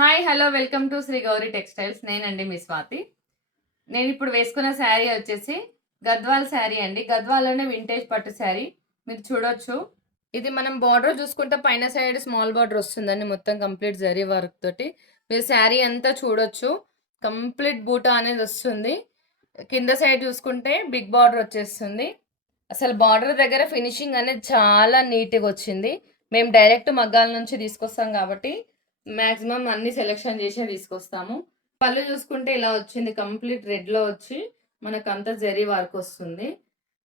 Hi hello welcome to Shri Gauri textiles. నేనండి మీ స్వాతి. నేను ఇప్పుడు వేసుకున్న శారీ వచ్చేసి గద్వాల్ శారీ అండి. గద్వాల్లోనే వింటేజ్ పట్టు శారీ మీరు చూడొచ్చు. ఇది మనం బార్డర్ చూసుకుంటే పైన సైడ్ స్మాల్ బార్డర్ వస్తుందండి, మొత్తం కంప్లీట్ జరీ వర్క్ తోటి. మీరు శారీ అంతా చూడొచ్చు, కంప్లీట్ బూటా అనేది వస్తుంది. కింద సైడ్ చూసుకుంటే బిగ్ బార్డర్ వచ్చేస్తుంది. అసలు బార్డర్ దగ్గర ఫినిషింగ్ అనేది చాలా నీట్గా వచ్చింది. మేము డైరెక్ట్ మగ్గాల నుంచి తీసుకొస్తాం కాబట్టి మాక్సిమం అన్ని సెలెక్షన్ చేసే తీసుకొస్తాము. పళ్ళు చూసుకుంటే ఇలా వచ్చింది, కంప్లీట్ రెడ్ లో వచ్చి మనకు అంతా జరీ వర్క్ వస్తుంది.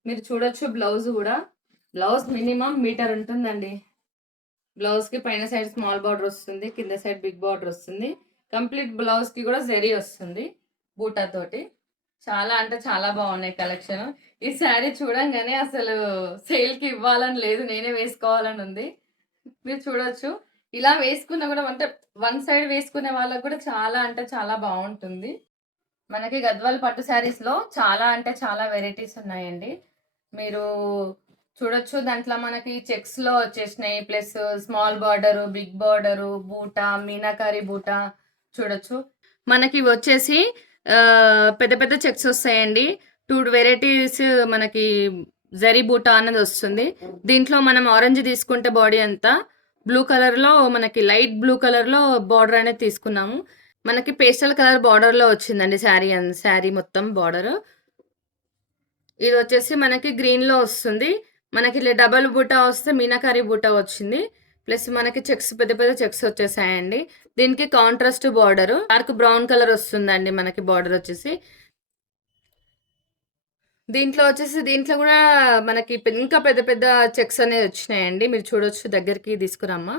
మీరు చూడొచ్చు బ్లౌజ్ కూడా. బ్లౌజ్ మినిమం మీటర్ ఉంటుందండి. బ్లౌజ్ కి పైన సైడ్ స్మాల్ బార్డర్ వస్తుంది, కింద సైడ్ బిగ్ బార్డర్ వస్తుంది. కంప్లీట్ బ్లౌజ్ కి కూడా జరీ వస్తుంది బూటా తోటి. చాలా అంటే చాలా బాగున్నాయి కలెక్షన్. ఈ శారీ చూడంగానే అసలు సేల్ కి ఇవ్వాలని లేదు, నేనే వేసుకోవాలని ఉంది. మీరు చూడొచ్చు, ఇలా వేసుకున్నా కూడా అంటే వన్ సైడ్ వేసుకునే వాళ్ళకి కూడా చాలా అంటే చాలా బాగుంటుంది. మనకి గద్వాల్ పట్టు శారీస్ లో చాలా అంటే చాలా వెరైటీస్ ఉన్నాయండి. మీరు చూడొచ్చు, దాంట్లో మనకి చెక్స్ లో వచ్చేసినాయి, plus small border, big border, బూటా, మీనాకారి బూటా చూడొచ్చు. మనకి వచ్చేసి పెద్ద పెద్ద చెక్స్ వస్తాయండి. 2 వెరైటీస్ మనకి జరీ బూటా అనేది వస్తుంది. దీంట్లో మనం ఆరెంజ్ తీసుకుంటే బాడీ అంతా, బ్లూ కలర్ లో మనకి లైట్ బ్లూ కలర్ లో బార్డర్ అనేది తీసుకున్నాము. మనకి పేస్టల్ కలర్ బార్డర్ లో వచ్చిందండి శారీ మొత్తం బార్డర్. ఇది వచ్చేసి మనకి గ్రీన్ లో వస్తుంది. మనకి డబల్ బూటా వస్తే మీనాకారి బూటా వచ్చింది. ప్లస్ మనకి చెక్స్ పెద్ద పెద్ద చెక్స్ వచ్చేసాయండి. దీనికి contrast border dark brown colour వస్తుందండి మనకి బార్డర్ వచ్చేసి. దీంట్లో కూడా మనకి ఇంకా పెద్ద పెద్ద చెక్స్ అనేవి వచ్చినాయండి. మీరు చూడొచ్చు, దగ్గరికి తీసుకురమ్మా.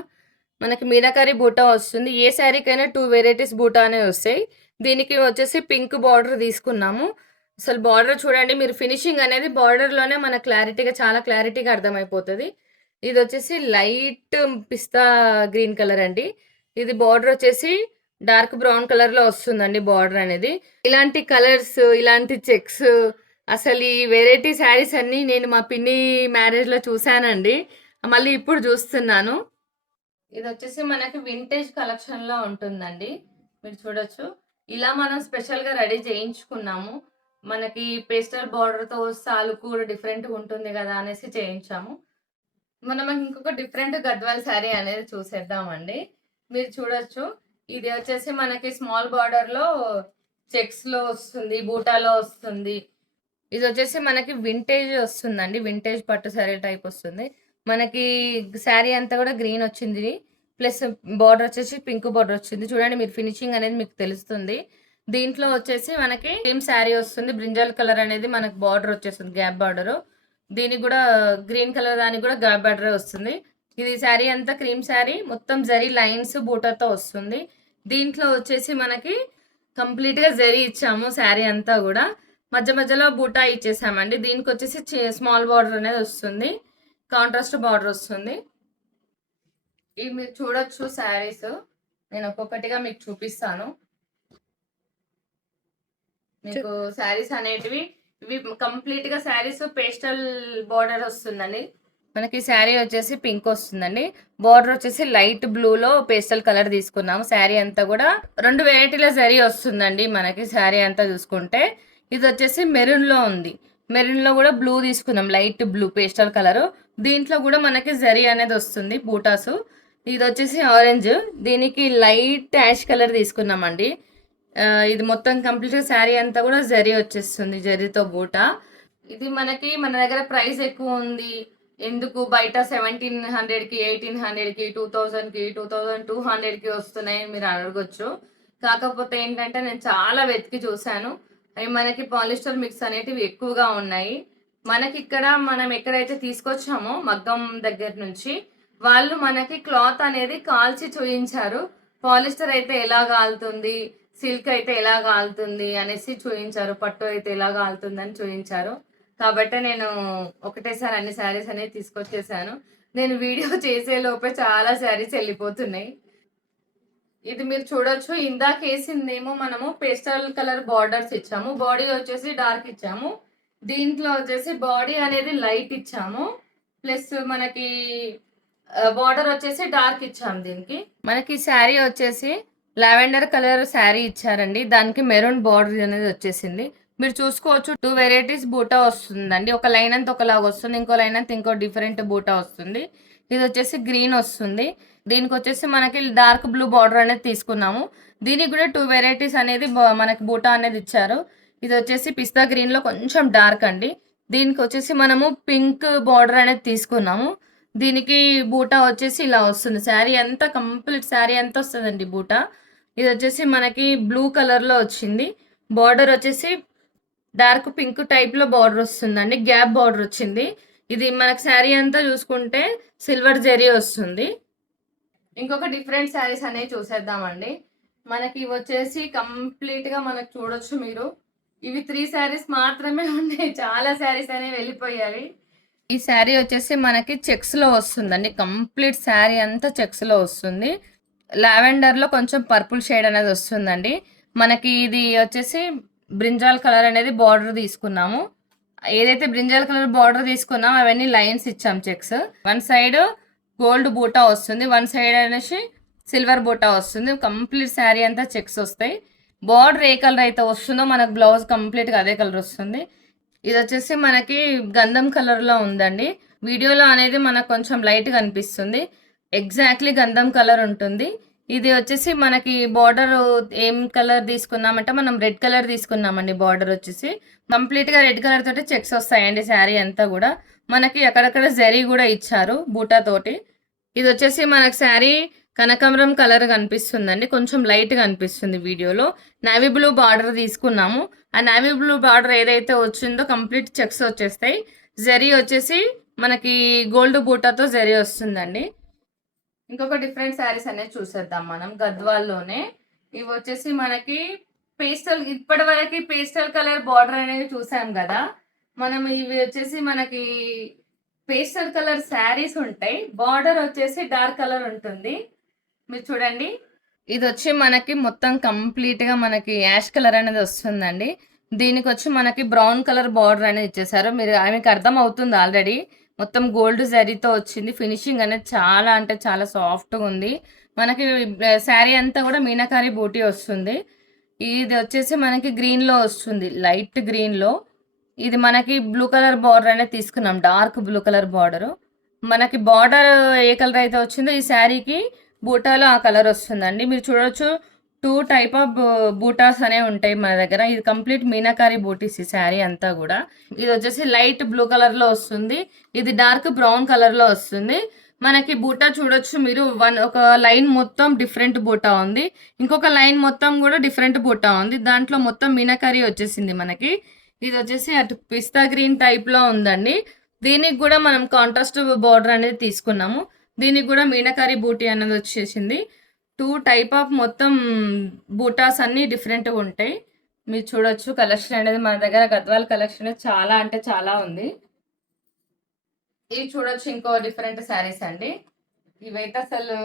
మనకి మీనాకారి బూటా వస్తుంది. ఏ శారీకైనా 2 వెరైటీస్ బూటా అనేవి వస్తాయి. దీనికి వచ్చేసి పింక్ బార్డర్ తీసుకున్నాము. అసలు బార్డర్ చూడండి, మీరు ఫినిషింగ్ అనేది బార్డర్లోనే మన క్లారిటీగా చాలా క్లారిటీగా అర్థమైపోతుంది. ఇది వచ్చేసి లైట్ పిస్తా గ్రీన్ కలర్ అండి. ఇది బార్డర్ వచ్చేసి డార్క్ బ్రౌన్ కలర్ లో వస్తుందండి బార్డర్ అనేది. ఇలాంటి కలర్స్, ఇలాంటి చెక్స్, అసలు ఈ వెరైటీ శారీస్ అన్ని నేను మా పిన్ని మ్యారేజ్ లో చూసానండి, మళ్ళీ ఇప్పుడు చూస్తున్నాను. ఇది వచ్చేసి మనకి వింటేజ్ కలెక్షన్ లో ఉంటుందండి. మీరు చూడొచ్చు, ఇలా మనం స్పెషల్ గా రెడీ చేయించుకున్నాము. మనకి పేస్టల్ బార్డర్ తో సాలు కూడా డిఫరెంట్ గా ఉంటుంది కదా అనేసి చేయించాము. మనం ఇంకొక డిఫరెంట్ గద్వాల్ శారీ అనేది చూసేద్దామండి. మీరు చూడొచ్చు, ఇది వచ్చేసి మనకి స్మాల్ బార్డర్ లో చెక్స్ లో వస్తుంది, బూటాలో వస్తుంది. ఇది వచ్చేసి మనకి వింటేజ్ వస్తుందండి, వింటేజ్ పట్టు శారీ టైప్ వస్తుంది. మనకి శారీ అంతా కూడా గ్రీన్ వచ్చింది, ప్లస్ బార్డర్ వచ్చేసి పింక్ బార్డర్ వచ్చింది. చూడండి, మీరు ఫినిషింగ్ అనేది మీకు తెలుస్తుంది. దీంట్లో వచ్చేసి మనకి సేమ్ శారీ వస్తుంది, బ్రింజల్ కలర్ అనేది మనకి బార్డర్ వచ్చేస్తుంది, గ్యాప్ బార్డర్. దీనికి కూడా గ్రీన్ కలర్ దానికి కూడా గ్యాప్ బార్డర్ వస్తుంది. ఇది శారీ అంతా క్రీమ్ శారీ, మొత్తం జరీ లైన్స్ బూటతో వస్తుంది. దీంట్లో వచ్చేసి మనకి కంప్లీట్ గా జరీ ఇచ్చాము శారీ అంతా కూడా. మధ్య మధ్యలో బూటా ఇచ్చేసామండి. దీనికి వచ్చేసి స్మాల్ బార్డర్ అనేది వస్తుంది, కాంట్రాస్ట్ బార్డర్ వస్తుంది. ఇవి మీరు చూడొచ్చు శారీస్, నేను ఒక్కొక్కటిగా మీకు చూపిస్తాను. మీకు శారీస్ అనేటివి ఇవి కంప్లీట్ గా శారీస్ పేస్టల్ బార్డర్ వస్తుందండి. మనకి శారీ వచ్చేసి పింక్ వస్తుందండి, బార్డర్ వచ్చేసి లైట్ బ్లూ లో పేస్టల్ కలర్ తీసుకున్నాము. శారీ అంతా కూడా 2 వెరైటీల జరీ వస్తుందండి మనకి. శారీ అంతా చూసుకుంటే ఇది వచ్చేసి మెరూన్ లో ఉంది, మెరూన్ లో కూడా బ్లూ తీసుకున్నాం, లైట్ బ్లూ పేస్టల్ కలర్. దీంట్లో కూడా మనకి జరీ అనేది వస్తుంది బూటాసు. ఇది వచ్చేసి ఆరెంజ్, దీనికి లైట్ యాష్ కలర్ తీసుకున్నామండి. ఇది మొత్తం కంప్లీట్ గా శారీ అంతా కూడా జరీ వచ్చేస్తుంది, జరీతో బూటా. ఇది మనకి మన దగ్గర ప్రైస్ ఎక్కువ ఉంది ఎందుకు, బయట 1700 కి, 1800 కి, 2000 కి, 2200 కి వస్తున్నాయి మీరు అడగొచ్చు. కాకపోతే ఏంటంటే నేను చాలా వెతికి చూసాను, అవి మనకి పాలిస్టర్ మిక్స్ అనేటివి ఎక్కువగా ఉన్నాయి. మనకి ఇక్కడ మనం ఎక్కడైతే తీసుకొచ్చామో మగ్గం దగ్గర నుంచి, వాళ్ళు మనకి క్లాత్ అనేది కాల్చి చూయించారు. పాలిస్టర్ అయితే ఎలా కాలుతుంది, సిల్క్ అయితే ఎలా కాలుతుంది అనేసి చూయించారు, పట్టు అయితే ఎలా కాలుతుంది అని చూయించారు. కాబట్టి నేను ఒకటేసారి అన్ని శారీస్ అనేది తీసుకొచ్చేసాను. నేను వీడియో చేసే లోపే చాలా శారీస్ వెళ్ళిపోతున్నాయి. ఇది మీరు చూడొచ్చు, ఇందాక వేసిందేమో మనము పేస్టల్ కలర్ బార్డర్స్ ఇచ్చాము, బాడీ వచ్చేసి డార్క్ ఇచ్చాము. దీంట్లో వచ్చేసి బాడీ అనేది లైట్ ఇచ్చాము, ప్లస్ మనకి బార్డర్ వచ్చేసి డార్క్ ఇచ్చాము. దీనికి మనకి శారీ వచ్చేసి లావెండర్ కలర్ శారీ ఇచ్చారండి. దానికి మెరూన్ బార్డర్ అనేది వచ్చేసింది. మీరు చూసుకోవచ్చు 2 వెరైటీస్ బూటా వస్తుందండి. ఒక లైన్ అంతా ఒకలాగా వస్తుంది. ఇంకో లైన్ అంతా ఇంకో డిఫరెంట్ బూటా వస్తుంది. ఇది వచ్చేసి గ్రీన్ వస్తుంది. దీనికి వచ్చేసి మనకి డార్క్ బ్లూ బార్డర్ అనేది తీసుకున్నాము. దీనికి కూడా 2 వెరైటీస్ అనేది మనకి బూటా అనేది ఇచ్చారు. ఇది వచ్చేసి పిస్తా గ్రీన్ లో కొంచెం డార్క్ అండి. దీనికి వచ్చేసి మనము పింక్ బార్డర్ అనేది తీసుకున్నాము. దీనికి బూటా వచ్చేసి ఇలా వస్తుంది. శారీ అంతా కంప్లీట్ శారీ అంతా వస్తుందండి బూటా. ఇది వచ్చేసి మనకి బ్లూ కలర్ లో వచ్చింది. బార్డర్ వచ్చేసి డార్క్ పింక్ టైప్ లో బార్డర్ వస్తుందండి. గ్యాప్ బార్డర్ వచ్చింది. ఇది మనకి శారీ అంతా చూసుకుంటే సిల్వర్ జెరీ వస్తుంది. ఇంకొక డిఫరెంట్ శారీస్ అనేవి చూసేద్దామండి. మనకి ఇవి వచ్చేసి కంప్లీట్ గా మనకు చూడొచ్చు మీరు. ఇవి 3 శారీస్ మాత్రమే ఉన్నాయి. చాలా శారీస్ అనేవి వెళ్ళిపోయాయి. ఈ శారీ వచ్చేసి మనకి చెక్స్ లో వస్తుందండి. కంప్లీట్ శారీ అంతా చెక్స్ లో వస్తుంది. లావెండర్ లో కొంచెం పర్పుల్ షేడ్ అనేది వస్తుందండి. మనకి ఇది వచ్చేసి బ్రింజాల్ కలర్ అనేది బార్డర్ తీసుకున్నాము. ఏదైతే బ్రింజాల్ కలర్ బార్డర్ తీసుకున్నామో అవన్నీ లైన్స్ ఇచ్చాం చెక్స్. వన్ సైడ్ గోల్డ్ బూటా వస్తుంది, వన్ సైడ్ అనేసి సిల్వర్ బూటా వస్తుంది. కంప్లీట్ శారీ అంతా చెక్స్ వస్తాయి. బార్డర్ ఏ కలర్ అయితే వస్తుందో మనకు బ్లౌజ్ కంప్లీట్ గా అదే కలర్ వస్తుంది. ఇది వచ్చేసి మనకి గంధం కలర్ లో ఉందండి. వీడియోలో అనేది మనకు కొంచెం లైట్ గా అనిపిస్తుంది. ఎగ్జాక్ట్లీ గంధం కలర్ ఉంటుంది. ఇది వచ్చేసి మనకి బార్డర్ ఏం కలర్ తీసుకున్నామంటే మనం రెడ్ కలర్ తీసుకున్నామండి. బార్డర్ వచ్చేసి కంప్లీట్ గా రెడ్ కలర్ తోటి చెక్స్ వస్తాయండి. శారీ అంతా కూడా మనకి అక్కడక్కడ జరీ కూడా ఇచ్చారు బూటా తోటి. ఇది వచ్చేసి మనకి శారీ కనకాంబరం కలర్ కనిపిస్తుందండి. కొంచెం లైట్ గా అనిపిస్తుంది వీడియోలో. నావీ బ్లూ బార్డర్ తీసుకున్నాము. ఆ నావీ బ్లూ బార్డర్ ఏదైతే వచ్చిందో కంప్లీట్ చెక్స్ వచ్చేస్తాయి. జరీ వచ్చేసి మనకి గోల్డ్ బూటాతో జరీ వస్తుందండి. ఇంకొక డిఫరెంట్ శారీస్ అనేది చూసేద్దాం మనం గద్వాల్లోనే. ఇవి వచ్చేసి మనకి పేస్టల్, ఇప్పటి వరకు పేస్టల్ కలర్ బార్డర్ అనేది చూసాం కదా మనం. ఇవి వచ్చేసి మనకి పేస్టల్ కలర్ శారీస్ ఉంటాయి. బార్డర్ వచ్చేసి డార్క్ కలర్ ఉంటుంది. మీరు చూడండి, ఇది వచ్చి మనకి మొత్తం కంప్లీట్ గా మనకి యాష్ కలర్ అనేది వస్తుందండి. దీనికి వచ్చి మనకి బ్రౌన్ కలర్ బార్డర్ అనేది ఇచ్చేసారు. మీరు ఆమెకు అర్థం అవుతుంది ఆల్రెడీ. మొత్తం గోల్డ్ జరీతో వచ్చింది. ఫినిషింగ్ అనేది చాలా అంటే చాలా సాఫ్ట్గా ఉంది. మనకి శారీ అంతా కూడా మీనాకారి బూటీ వస్తుంది. ఇది వచ్చేసి మనకి గ్రీన్ లో వస్తుంది, లైట్ గ్రీన్ లో. ఇది మనకి బ్లూ కలర్ బార్డర్ అనేది తీసుకున్నాం, డార్క్ బ్లూ కలర్ బార్డర్. మనకి బార్డర్ ఏ కలర్ అయితే వచ్చిందో ఈ శారీకి బూటాలో ఆ కలర్ వస్తుందండి. మీరు చూడొచ్చు 2 టైప్ ఆఫ్ బూటాస్ అనేవి ఉంటాయి మన దగ్గర. ఇది కంప్లీట్ మీనాకారి బూటీస్ ఈ శారీ అంతా కూడా. ఇది వచ్చేసి లైట్ బ్లూ కలర్ లో వస్తుంది. ఇది డార్క్ బ్రౌన్ కలర్ లో వస్తుంది. మనకి బూటా చూడొచ్చు మీరు. ఒక లైన్ మొత్తం డిఫరెంట్ బూటా ఉంది, ఇంకొక లైన్ మొత్తం కూడా డిఫరెంట్ బూటా ఉంది. దాంట్లో మొత్తం మీనాకారి వచ్చేసింది మనకి. ఇది వచ్చేసి అటు పిస్తా గ్రీన్ టైప్ లో ఉందండి. దీనికి కూడా మనం కాంట్రాస్ట్ బార్డర్ అనేది తీసుకున్నాము. దీనికి కూడా మీనాకారి బూటీ అనేది వచ్చేసింది. 2 టైప్ ఆఫ్ మొత్తం బూటాస్ అన్ని డిఫరెంట్గా ఉంటాయి. మీరు చూడొచ్చు కలెక్షన్ అనేది మన దగ్గర గద్వాల్ కలెక్షన్ చాలా అంటే చాలా ఉంది. ఇవి చూడొచ్చు ఇంకో డిఫరెంట్ శారీస్ అండి. ఇవైతే అసలు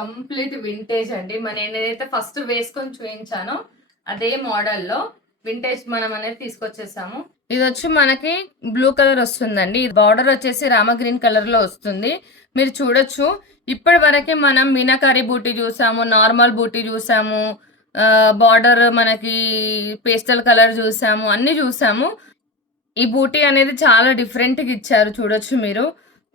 కంప్లీట్ వింటేజ్ అండి. నేను ఏదైతే ఫస్ట్ వేసుకొని చూపించానో అదే మోడల్లో వింటేజ్ మనం అనేది తీసుకొచ్చేసాము. ఇది వచ్చి మనకి బ్లూ కలర్ వస్తుందండి. ఇది బార్డర్ వచ్చేసి రామ గ్రీన్ కలర్ లో వస్తుంది. మీరు చూడొచ్చు ఇప్పటి వరకు మనం మీనాకారి బూటీ చూసాము, నార్మల్ బూటీ చూసాము, బార్డర్ మనకి పేస్టల్ కలర్ చూసాము, అన్ని చూసాము. ఈ బూటీ అనేది చాలా డిఫరెంట్గా ఇచ్చారు. చూడొచ్చు మీరు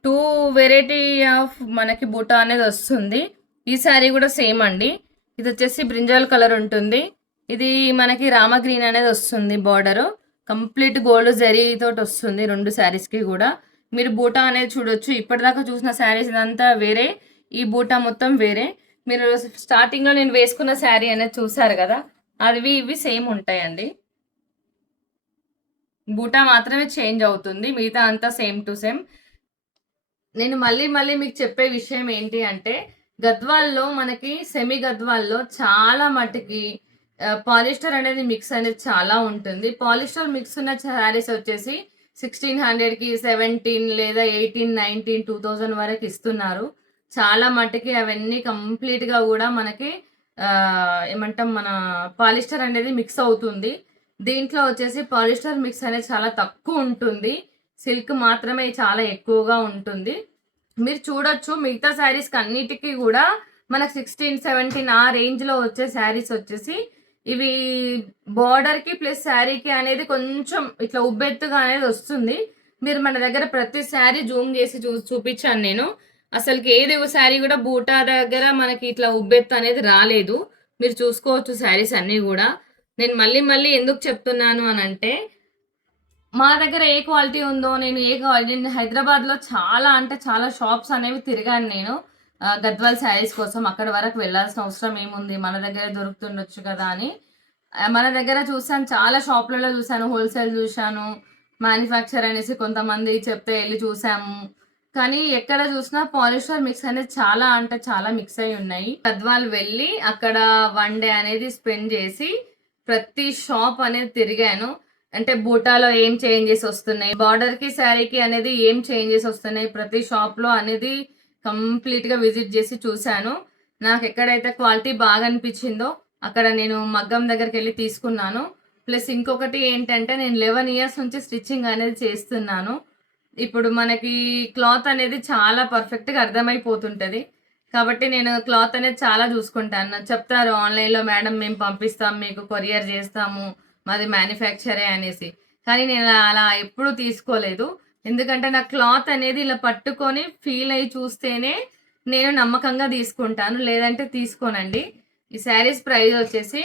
2 వెరైటీ ఆఫ్ మనకి బూటా అనేది వస్తుంది. ఈ శారీ కూడా సేమ్ అండి. ఇది వచ్చేసి బ్రింజాల్ కలర్ ఉంటుంది. ఇది మనకి రామ గ్రీన్ అనేది వస్తుంది. బార్డర్ కంప్లీట్ గోల్డ్ జరీ తోటి వస్తుంది 2 శారీస్కి కూడా. మీరు బూటా అనేది చూడొచ్చు. ఇప్పటిదాకా చూసిన శారీస్ ఇదంతా వేరే, ఈ బూటా మొత్తం వేరే. మీరు స్టార్టింగ్ లో నేను వేసుకున్న శారీ అనేది చూసారు కదా, అవి ఇవి సేమ్ ఉంటాయండి. బూటా మాత్రమే చేంజ్ అవుతుంది, మిగతా అంతా సేమ్ టు సేమ్. నేను మళ్ళీ మళ్ళీ మీకు చెప్పే విషయం ఏంటి అంటే గద్వాల్లో మనకి సెమీ గద్వాల్లో చాలా మటుకి పాలిస్టర్ అనేది మిక్స్ అనేది చాలా ఉంటుంది. పాలిస్టర్ మిక్స్ ఉన్న శారీస్ వచ్చేసి 1600కి 17 లేదా 18, 19, 2000 వరకు ఇస్తున్నారు. చాలా మటుకి అవన్నీ కంప్లీట్ గా కూడా మనకి ఏమంటాం మన పాలిస్టర్ అనేది మిక్స్ అవుతుంది. దీంట్లో వచ్చేసి పాలిస్టర్ మిక్స్ అనేది చాలా తక్కువ ఉంటుంది, సిల్క్ మాత్రమే చాలా ఎక్కువగా ఉంటుంది. మీరు చూడొచ్చు మిగతా శారీస్ అన్నిటికీ కూడా మనకు 16-17 ఆ రేంజ్లో వచ్చే శారీస్ వచ్చేసి ఇవి బార్డర్కి ప్లస్ శారీకి అనేది కొంచెం ఇట్లా ఉబ్బెత్తుగా అనేది వస్తుంది. మీరు మన దగ్గర ప్రతి శారీ జూమ్ చేసి చూపించాను నేను. అసలుకి ఏది శారీ కూడా బూటా దగ్గర మనకి ఇట్లా ఉబ్బెత్తు అనేది రాలేదు. మీరు చూసుకోవచ్చు శారీస్ అన్నీ కూడా. నేను మళ్ళీ మళ్ళీ ఎందుకు చెప్తున్నాను అని అంటే, మా దగ్గర ఏ క్వాలిటీ ఉందో, నేను ఏ క్వాలిటీ హైదరాబాద్లో చాలా అంటే చాలా షాప్స్ అనేవి తిరిగాను నేను గద్వాల్ శారీస్ కోసం. అక్కడ వరకు వెళ్ళాల్సిన అవసరం ఏముంది, మన దగ్గర దొరుకుతుండొచ్చు కదా అని. మన దగ్గర చూసాను, చాలా షాప్లలో చూసాను, హోల్సేల్ చూశాను, మ్యానుఫ్యాక్చర్ అనేసి కొంతమంది చెప్తే వెళ్ళి చూసాము. కానీ ఎక్కడ చూసినా పాలిస్టర్ మిక్స్ అనేది చాలా అంటే చాలా మిక్స్ అయి ఉన్నాయి. గద్వాల్ వెళ్ళి అక్కడ 1 డే అనేది స్పెండ్ చేసి ప్రతి షాప్ అనేది తిరిగాను. అంటే బూటాలో ఏం చేంజెస్ వస్తున్నాయి, బార్డర్కి శారీకి అనేది ఏం చేంజెస్ వస్తున్నాయి, ప్రతి షాప్లో అనేది కంప్లీట్గా విజిట్ చేసి చూశాను. నాకు ఎక్కడైతే క్వాలిటీ బాగా అనిపించిందో అక్కడ నేను మగ్గం దగ్గరికి వెళ్ళి తీసుకున్నాను. ప్లస్ ఇంకొకటి ఏంటంటే, నేను 11 ఇయర్స్ నుంచి స్టిచ్చింగ్ అనేది చేస్తున్నాను. ఇప్పుడు మనకి క్లాత్ అనేది చాలా పర్ఫెక్ట్గా అర్థమైపోతుంటుంది. కాబట్టి నేను క్లాత్ అనేది చాలా చూసుకుంటాను. చెప్తారు ఆన్లైన్లో, మేడం మేము పంపిస్తాం, మీకు కొరియర్ చేస్తాము, మాది మ్యానుఫ్యాక్చరే అనేసి. కానీ నేను అలా ఎప్పుడూ తీసుకోలేదు. ఎందుకంటే నా క్లాత్ అనేది ఇలా పట్టుకొని ఫీల్ అయ్యి చూస్తేనే నేను నమ్మకంగా తీసుకుంటాను, లేదంటే తీసుకోనండి. ఈ శారీస్ ప్రైస్ వచ్చేసి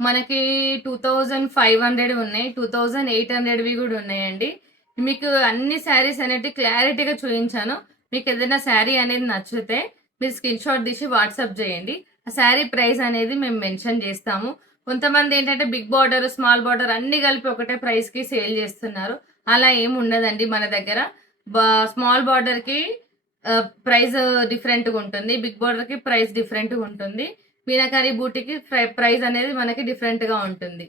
మనకి 2500 ఉన్నాయి, 2800వి కూడా ఉన్నాయండి. మీకు అన్ని శారీస్ అనేవి క్లారిటీగా చూపించాను. మీకు ఏదైనా శారీ అనేది నచ్చితే మీరు స్క్రీన్ షాట్ తీసి వాట్సాప్ చేయండి. ఆ శారీ ప్రైస్ అనేది మేము మెన్షన్ చేస్తాము. కొంతమంది ఏంటంటే బిగ్ బార్డర్, స్మాల్ బార్డర్ అన్ని కలిపి ఒకటే ప్రైస్కి సేల్ చేస్తున్నారు. అలా ఏమి ఉండదండి మన దగ్గర. స్మాల్ బార్డర్కి ప్రైస్ డిఫరెంట్గా ఉంటుంది, బిగ్ బార్డర్కి ప్రైస్ డిఫరెంట్గా ఉంటుంది, మీనాకారి బూటీకి ప్రైస్ అనేది మనకి డిఫరెంట్గా ఉంటుంది.